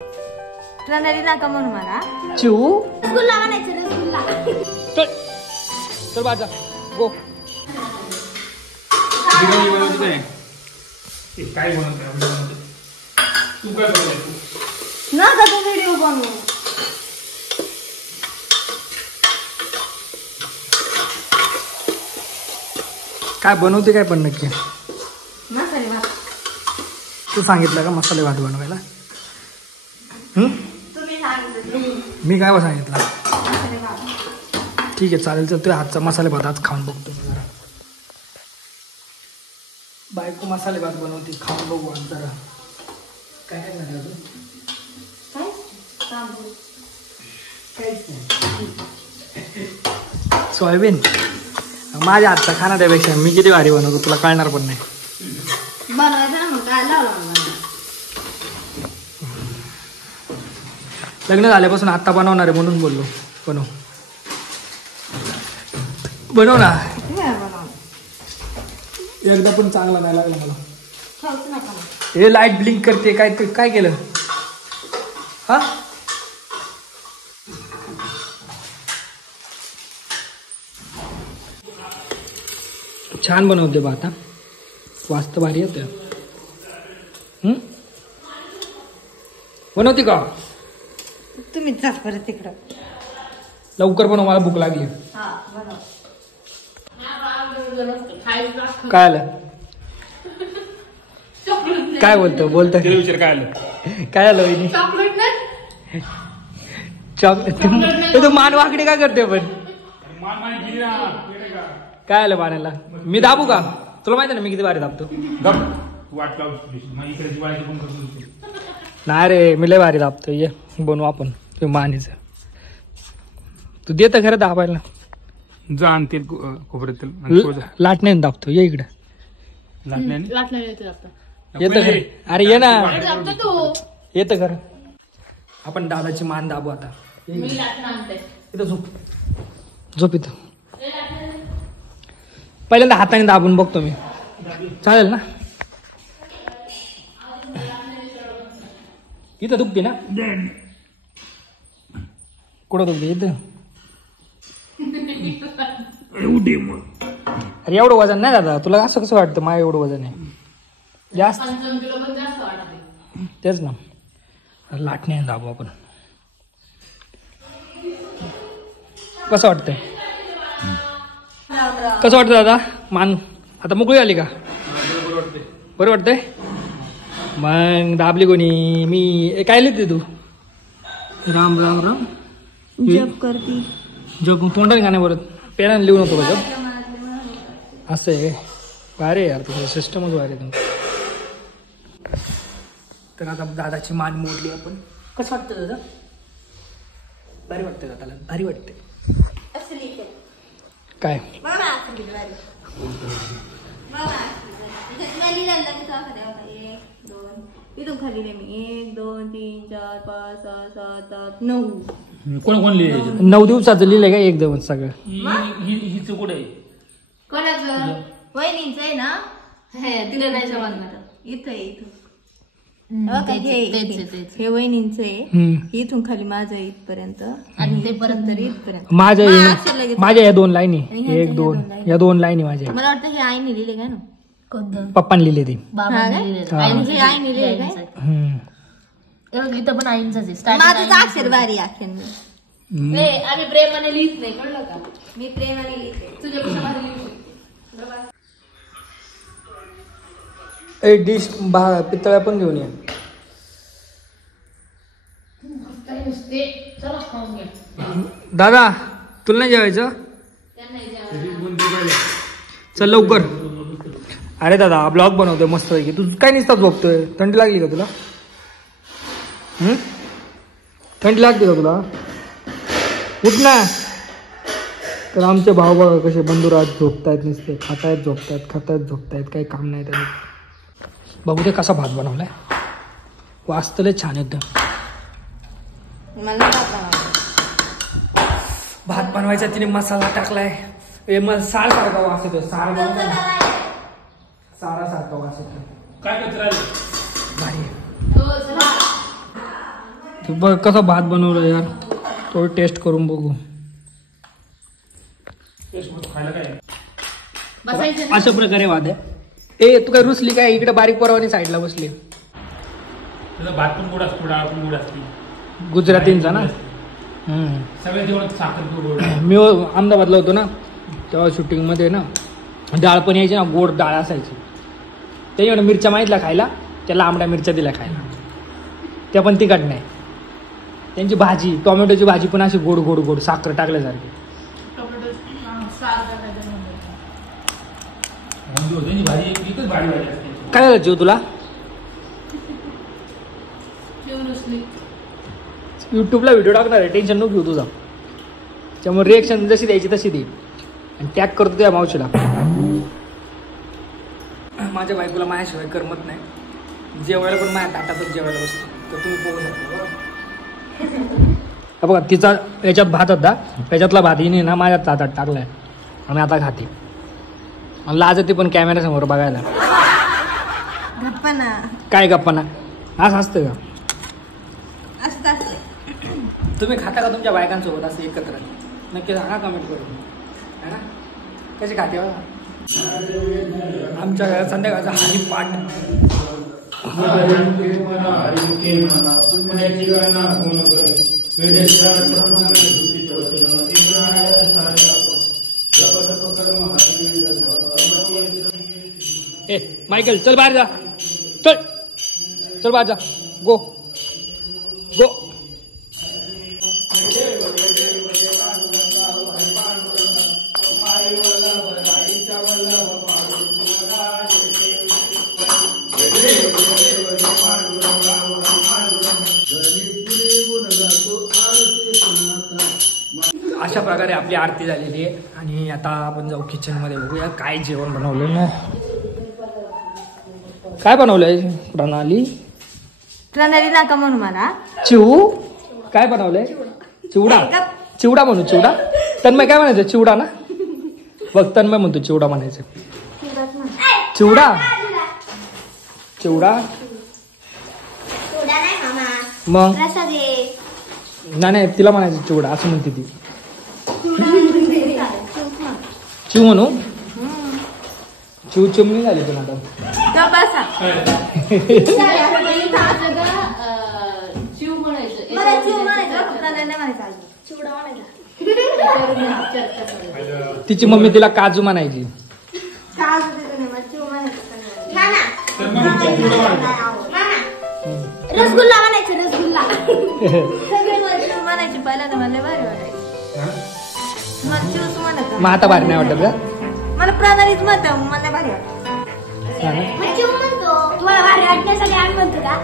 तुला नदी नाका म्हणून मला चिऊ रसगुल्ला म्हणायचं रसगुल्ला. चल चल बाजा गो. काय बनवते तू काय बनवते ना का तू व्हिडिओ बनव. काय बनवते काय पण नक्की मसाले भात तू सांगितलं का मसाले भात बनवायला? तुम्ही सांगितलं. मी काय सांगितलं? मसाले भात ठीक आहे चालेल. तर तुझ्या हातचा मसाले भात आज खाऊन बघतो मी जरा. बायको मसाले भात बनवते खाऊन बघू आज जरा. काय काय झालं तू? काय तांदूळ काहीच नाही. सोयाबीन माझ्या हातचा खाना त्यापेक्षा मी किती भारी बनवतो तुला कळणार पण नाही. बनवायचं ना मग काय लावलं मला. लग्न झाल्यापासून आत्ता बनवणार आहे म्हणून बोललो. बनव ना. एकदा पण चांगला नाही लागला मला. खाऊच नका मग. हे लाईट ब्लिंक करते काय ते काय केलं हा? छान बनवते बा आता. वास्त भारी येते. बनवते का? तुम्ही जा परत तिकडं. लवकर बनव मला भूक लागली. हा बनव. काय आलं? काय बोलतो विचार काय आलं काय आलं वहिनी? चॉकलेट ते तू मान वाकडे काय करते पण? काय आलं पाण्याला? मी दाबू का? तुला माहिती ना मी किती भारी दाबतो. नाही रे मी लय भारी दाबतो. ये बनवू आपण ते मानेचं. तू देत खरं दाबायला. जाण तेल खोबरे तेल लाटण्याने दाबतो. ये इकडे येतं खरं. अरे ये ना येतं खरं. आपण दादाची मान दाबू आता. इथं झोप इथं. पहिल्यांदा हाताने दाबून बघतो मी. चालेल ना? इथं दुखते ना? कुठं दुखते? इथं. अरे एवढं वजन नाही दादा. तुला असं कसं वाटतं माझं एवढं वजन आहे? जास्त तेच ना. लाटण्याने दाबू आपण. कसं वाटतंय? कसं वाटतं दादा? मान आता मोकळी आली का? बरं वाटतंय? मग दाबली कोणी? मी काय लिहिते तू? राम राम राम जप करती. जप तोंडाने गाणे बरं पेनाने लिहून होतो का जप? असं आहे भारी यार. तुझं सिस्टमच भारी आहे तुमचं. तर आता दादाची मान मोडली आपण. कसं वाटतं दादा? भारी वाटतंय दादाला? भारी वाटतंय काय? इथून खाली मी 1 2 3 4 5 6 7 8 9. कोण लिहिले? 9 दिवसाचं लिहिलंय का? 1 दिवस सगळं. हिच कुठे आहे? कोणाचं? वहिनींचं आहे ना? तिला नाही समजणार. इथं इथं हे वहिनींचं आहे. इथून खाली माझं इथपर्यंत आणि ते परत तरी इथपर्यंत. माझ्या या 2 लाईनी 1 2 या 2 लाईनी माझ्या. मला वाटतं हे आईने लिहिले काय ना? पप्पांनी लिहिले ते. हे आईने लिहिले काय? इथं पण आईंच माझं अक्षर भारी आख्यान. आम्ही प्रेमाने लिहित नाही कळलं का? मी प्रेमाने लिहिते. तुझ्यापेक्षा भारी लिहिते. डिश पितळ्या पण घेऊन ये. दादा तुला नाही जेवायचं? चल लवकर. अरे दादा ब्लॉग बनवतोय मस्त पैकी. तू काय नुसता झोपतोय? थंडी लागली का तुला? थंडी लागते का तुला? उठ ना. तर आमचे भाऊ बघा कसे बंधुराज झोपतायत. नुसते खातायत झोपतायत खातायत झोपतायत. काही काम नाही त्यांनी. बघू दे कसा भात बनवलाय. वास्तले छान एकदम. भात बनवायचा तिने मसाला टाकलाय. सार सारखा वास येतो. सारा सारखा वास येतो. काय करत राहिले? भारी तू बघ कसा भात बनवलं यार, थोडी टेस्ट करून बघू. खायला काय बसायचं अशा प्रकारे भात आहे. ए तू काय रुसली काय, इकडे बारीक परवानी साईडला बसली. तुझा भात पण गोड असतो, डाळ पण गोड असते. गुजरातींचा ना. सगळ्या जेवणात साखर गोड. मी अहमदाबादला होतो ना तेव्हा शूटिंगमध्ये ना, डाळ पण यायची ना, गोड डाळ असायची. त्याच्याकडे मिरच्या माहितल्या खायला, त्याला आंबड्या मिरच्या दिल्या खायला, त्या पण तिखट नाही. त्यांची भाजी, टोमॅटोची भाजी पण अशी गोड गोड गोड साखर टाकल्यासारखी. त्यांची भाजी एकच भारी भाजी असते. काय झालं जीव तुला? युट्यूबला व्हिडिओ टाकणार आहे, टेन्शन नको घेऊ तुझा. त्यामुळे रिएक्शन जशी द्यायची तशी दे, आणि टॅग करतो त्या मावशीला. माझ्या बायकोला माझ्याशिवाय करमत नाही, जेवायला पण माझ्या ताटातच जेवायला बसतो. तर तुम्ही बघू शकता बघा, तिचा याच्यात भात होता, त्याच्यातला भात हिने ना माझ्या ताटात टाकलाय आणि आता खाते. आणि लाजते पण कॅमेऱ्यासमोर बघायला. गप्पा ना, काय गप्पा ना, असं असतं का? असं असते. तुम्ही खाता का तुमच्या बायकांसोबत असं एकत्र? नक्की सांगा कमेंट करून, है ना. कशी खाते बघा. आमच्या घरात संध्याकाळचा हरिपाठ. ए मायकल चल बाहेर जा, चल चल बाहेर जा, गो गो. अशा प्रकारे आपली आरती झालेली आहे आणि आता आपण जाऊ किचन मध्ये, बघूया काय जेवण बनवलं ना. काय बनवलंय प्रणाली? प्रणाली नाका म्हणू मला. चिवू काय बनवलंय? चिवडा. चिवडा म्हणू, चिवडा. तन्मय काय म्हणायचं? चिवडा ना. बघ तन्मय म्हणतो चिवडा म्हणायचं. चिवडा चिवडा मग नाही तिला म्हणायचं चिवडा असं म्हणते ती. चिव म्हणू, चिव चिमणी झाली पण आता. शिव म्हणायचं तिची मम्मी तिला काजू म्हणायची. रसगुल्ला म्हणायचं, रसगुल्ला. सगळे म्हणायचे पहिल्यांदा, मला भारी वाटायचं. मला चिवच म्हणत. मग आता भारी नाही वाटत का? मला प्रणालीच म्हणतो, मला भारी वाटत. चिव म्हणतो, तुम्हाला भारी वाटण्यासाठी आम्ही म्हणतो का?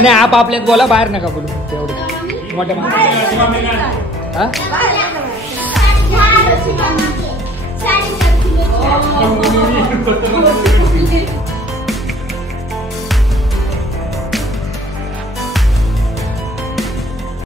नाही आप आपल्यात बोला, बाहेर नका बोलू तेवढं मोठ्या माणसाला.